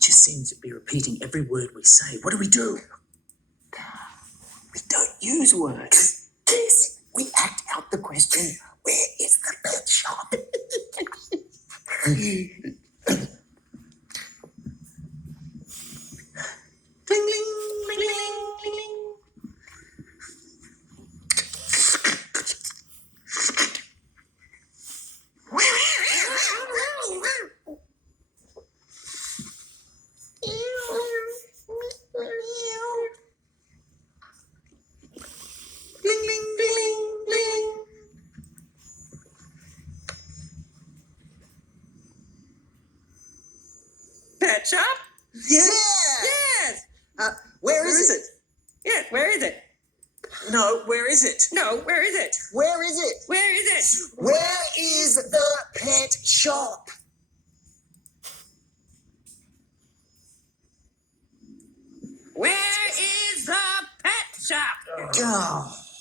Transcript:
just seems to be repeating every word we say. What do? We don't use words. Yes, we act out the question, where is the pet shop? Cling, cling, cling, cling, cling, cling. Bling, bling, bling, bling. Pet shop? Yes! Yes. Where is it? Yeah, where is it? No, where is it? No, where is it? Where is it? Where is it? Where is the pet shop? Where is the pet shop? Oh.